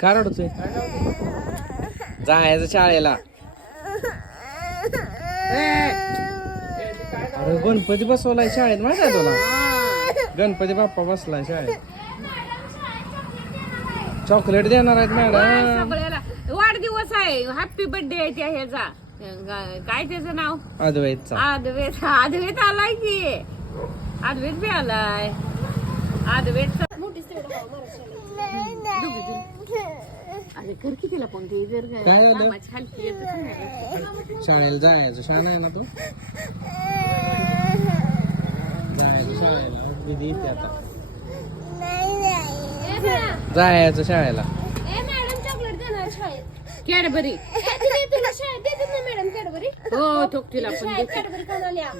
का रडतोय? जायचं शाळेला. अरे गणपती बसवलाय शाळेत माहिती आहे तुला? गणपती बाप्पा बसलाय शाळेत. चॉकलेट देणार आहेत मॅडम. सगळ्याला वाढदिवस आहे. हॅपी बर्थडे आहे त्या ह्याचा. काय त्याचं नाव? अद्वैतचा. अद्वैत. अद्वैत आलाय की. अद्वैत बी आलाय. अद्वैत अरे कर की तिला पण ते जर काय झालं? कामाची हलकी येतच नाही. शाळेला जायचं. शाळा आहे ना तू? जायचं शाळेला. दीदी येते आता. जायचं शाळेला. कॅडबरी. तुला शाळेत देतात ना मॅडम कॅडबरी? हो तो तिला पण शाळेत कॅडबरी खाऊन आल्या.